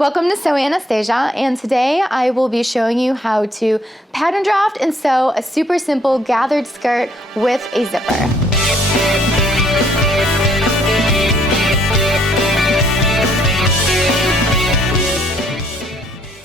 Welcome to Sew Anastasia, and today I will be showing you how to pattern draft and sew a super simple gathered skirt with a zipper.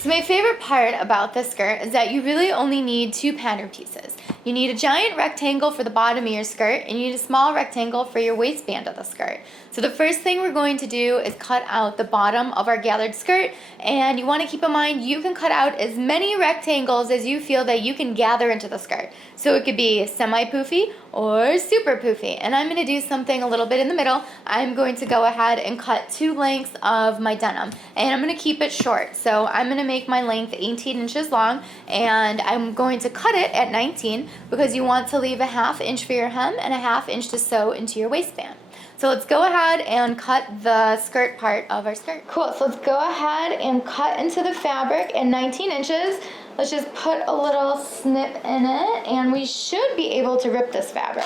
So my favorite part about this skirt is that you really only need two pattern pieces. You need a giant rectangle for the bottom of your skirt, and you need a small rectangle for your waistband of the skirt. So the first thing we're going to do is cut out the bottom of our gathered skirt, and you want to keep in mind you can cut out as many rectangles as you feel that you can gather into the skirt. So it could be semi-poofy or super poofy, and I'm going to do something a little bit in the middle. I'm going to go ahead and cut two lengths of my denim, and I'm going to keep it short. So I'm going to make my length 18 inches long, and I'm going to cut it at 19 because you want to leave a ½ inch for your hem and a ½ inch to sew into your waistband. So let's go ahead and cut the skirt part of our skirt. Cool, so let's go ahead and cut into the fabric at 19 inches. Let's just put a little snip in it, and we should be able to rip this fabric.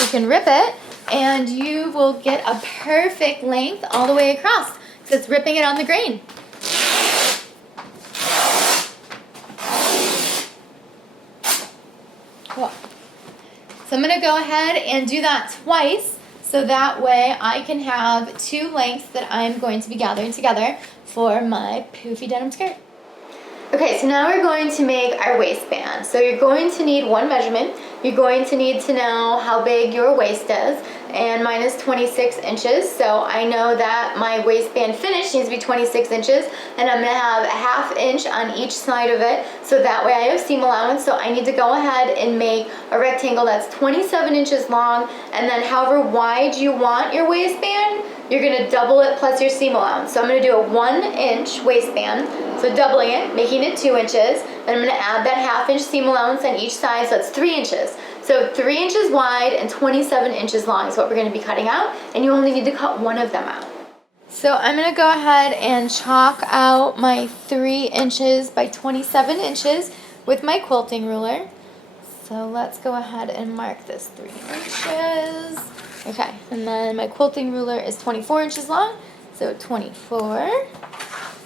You can rip it, and you will get a perfect length all the way across, because it's ripping it on the grain. Cool. So I'm going to go ahead and do that twice, so that way I can have two lengths that I'm going to be gathering together for my poofy denim skirt. Okay, so now we're going to make our waistband. So you're going to need one measurement. You're going to need to know how big your waist is, and mine is 26 inches. So I know that my waistband finish needs to be 26 inches, and I'm gonna have a ½ inch on each side of it, so that way I have seam allowance. So I need to go ahead and make a rectangle that's 27 inches long, and then however wide you want your waistband, you're gonna double it plus your seam allowance. So I'm gonna do a 1 inch waistband, so doubling it, making it 2 inches. Then I'm gonna add that ½ inch seam allowance on each side, so that's 3 inches. So 3 inches wide and 27 inches long is what we're gonna be cutting out, and you only need to cut one of them out. So I'm gonna go ahead and chalk out my 3 inches by 27 inches with my quilting ruler. So let's go ahead and mark this 3 inches. Okay, and then my quilting ruler is 24 inches long, so 24,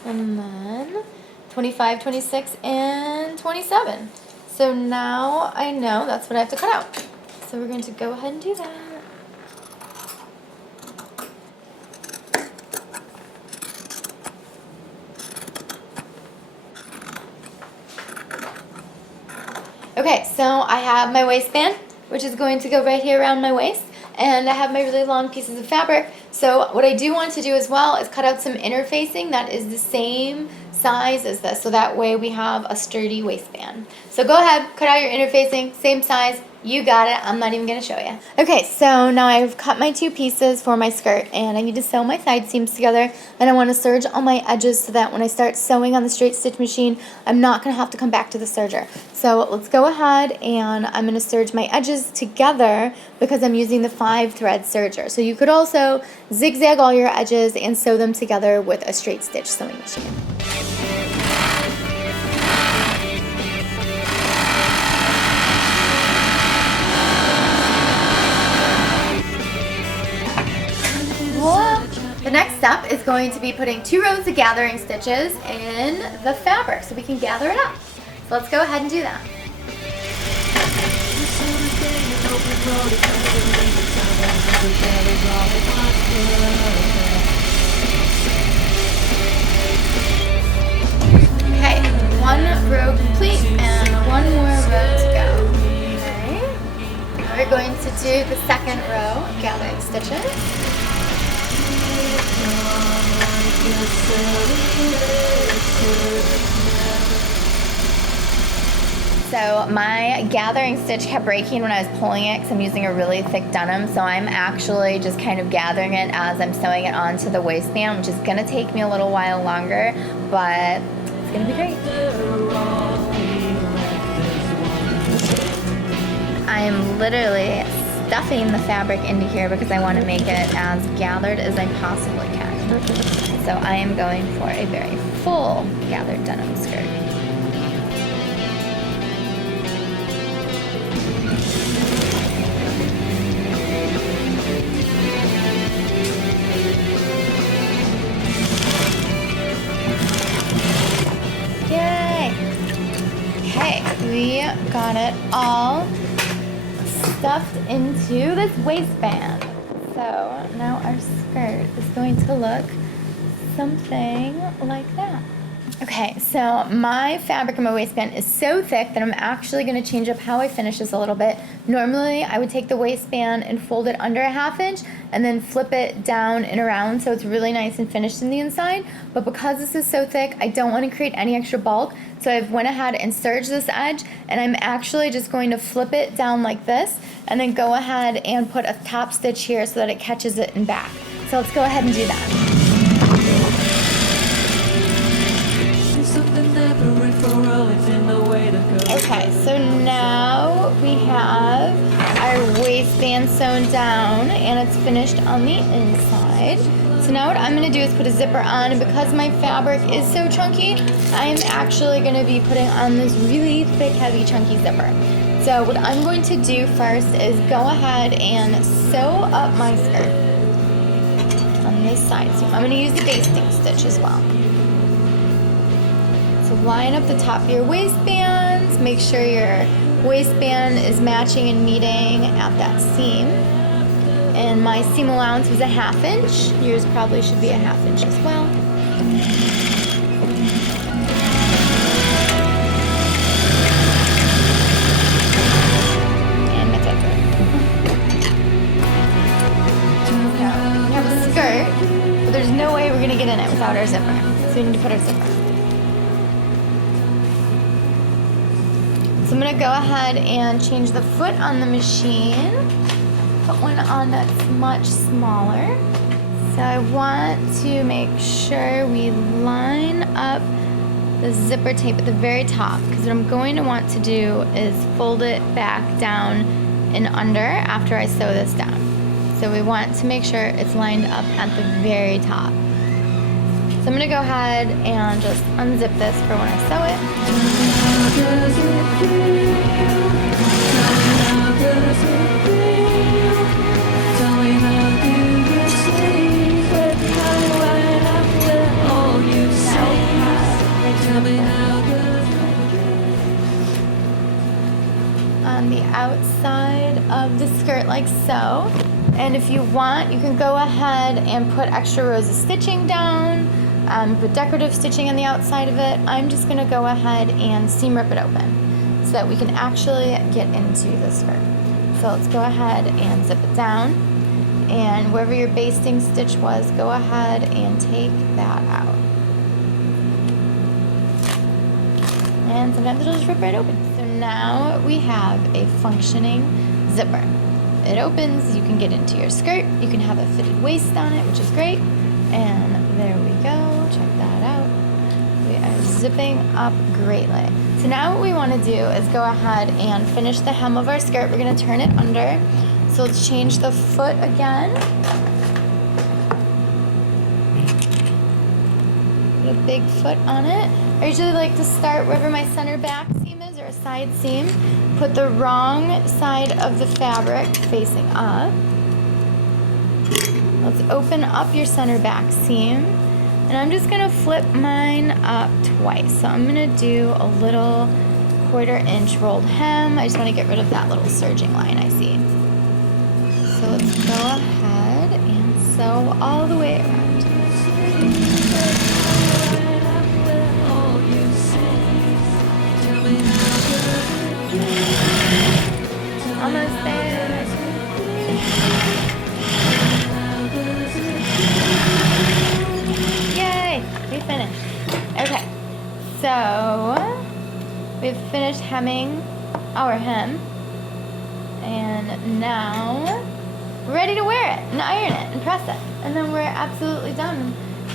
and then 25, 26, and 27. So now I know that's what I have to cut out. So we're going to go ahead and do that. Okay, so I have my waistband, which is going to go right here around my waist. And I have my really long pieces of fabric. So what I do want to do as well is cut out some interfacing that is the same size as this, so that way we have a sturdy waistband. So go ahead, cut out your interfacing, same size. You got it. I'm not even going to show you. Okay, so now I've cut my two pieces for my skirt, and I need to sew my side seams together, and I want to serge all my edges so that when I start sewing on the straight stitch machine, I'm not going to have to come back to the serger. So let's go ahead, and I'm going to serge my edges together because I'm using the 5-thread serger. So you could also zigzag all your edges and sew them together with a straight stitch sewing machine. The next step is going to be putting 2 rows of gathering stitches in the fabric so we can gather it up. So let's go ahead and do that. Okay, 1 row complete and 1 more row to go. Okay, now we're going to do the second row of gathering stitches. So my gathering stitch kept breaking when I was pulling it because I'm using a really thick denim, so I'm actually just kind of gathering it as I'm sewing it onto the waistband, which is going to take me a little while longer, but it's going to be great. I'm literally stuffing the fabric into here because I want to make it as gathered as I possibly can. So I am going for a very full gathered denim skirt. got it all stuffed into this waistband. So now our skirt is going to look something like that. Okay, so my fabric in my waistband is so thick that I'm actually going to change up how I finish this a little bit. Normally, I would take the waistband and fold it under a 1/2 inch and then flip it down and around so it's really nice and finished in the inside. But because this is so thick, I don't want to create any extra bulk. So I've went ahead and serged this edge, and I'm actually just going to flip it down like this and then go ahead and put a top stitch here so that it catches it in back. So let's go ahead and do that. Okay, so now we have our waistband sewn down and it's finished on the inside. So now what I'm going to do is put a zipper on, and because my fabric is so chunky, I'm actually going to be putting on this really thick, heavy, chunky zipper. So what I'm going to do first is go ahead and sew up my skirt on this side seam. I'm going to use the basting stitch as well. So line up the top of your waistbands, make sure your waistband is matching and meeting at that seam. And my seam allowance was a 1/2 inch. Yours probably should be a 1/2 inch as well. And my zipper. So we have a skirt, but there's no way we're gonna get in it without our zipper. So we need to put our zipper. So I'm going to go ahead and change the foot on the machine. Put one on that's much smaller. So I want to make sure we line up the zipper tape at the very top, because what I'm going to want to do is fold it back down and under after I sew this down. So we want to make sure it's lined up at the very top. So I'm going to go ahead and just unzip this for when I sew it. On the outside of the skirt like so. And if you want, you can go ahead and put extra rows of stitching down, put decorative stitching on the outside of it. I'm just going to go ahead and seam rip it open so that we can actually get into the skirt. So let's go ahead and zip it down, and wherever your basting stitch was, go ahead and take that out. And sometimes it'll just rip right open. So now we have a functioning zipper. It opens, you can get into your skirt, you can have a fitted waist on it, which is great. And there we go, check that out. We are zipping up greatly. So now what we want to do is go ahead and finish the hem of our skirt. We're going to turn it under. So let's change the foot again. Put a big foot on it. I usually like to start wherever my center back seam is, or a side seam. Put the wrong side of the fabric facing up. Let's open up your center back seam. And I'm just gonna flip mine up twice. So I'm gonna do a little 1/4 inch rolled hem. I just wanna get rid of that little surging line I see. So let's go ahead and sew all the way around. Almost there. Yay! We finished. Okay, so we've finished hemming our hem, and now we're ready to wear it and iron it and press it, and then we're absolutely done.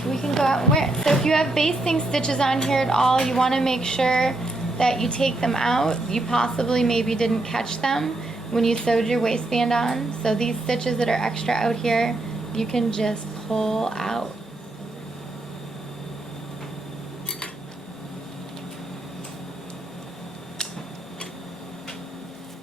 We can go out and wear it. So if you have basting stitches on here at all, you want to make sure that you take them out. You possibly maybe didn't catch them when you sewed your waistband on. So these stitches that are extra out here, you can just pull out.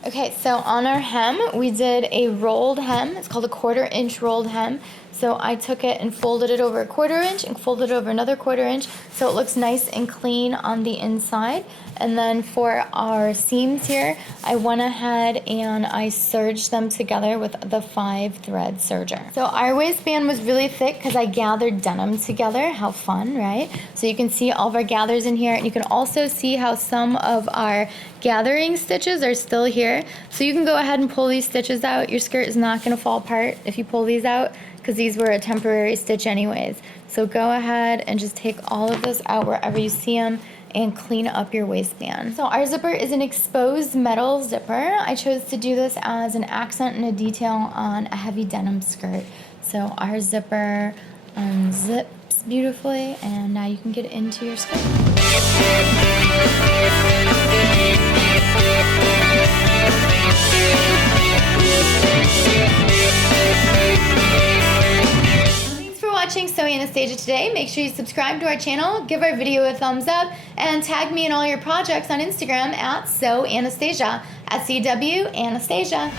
Okay, so on our hem, we did a rolled hem. It's called a 1/4 inch rolled hem. So I took it and folded it over a 1/4 inch and folded it over another 1/4 inch so it looks nice and clean on the inside. And then for our seams here, I went ahead and I serged them together with the 5-thread serger. So our waistband was really thick because I gathered denim together. How fun, right? So you can see all of our gathers in here, and you can also see how some of our gathering stitches are still here. So you can go ahead and pull these stitches out. Your skirt is not going to fall apart if you pull these out because these were a temporary stitch anyways. So go ahead and just take all of those out wherever you see them and clean up your waistband. So our zipper is an exposed metal zipper. I chose to do this as an accent and a detail on a heavy denim skirt. So our zipper unzips beautifully, and now you can get into your skirt. Watching Sew Anastasia today. Make sure you subscribe to our channel, give our video a thumbs up, and tag me in all your projects on Instagram at Sew Anastasia, SEW Anastasia.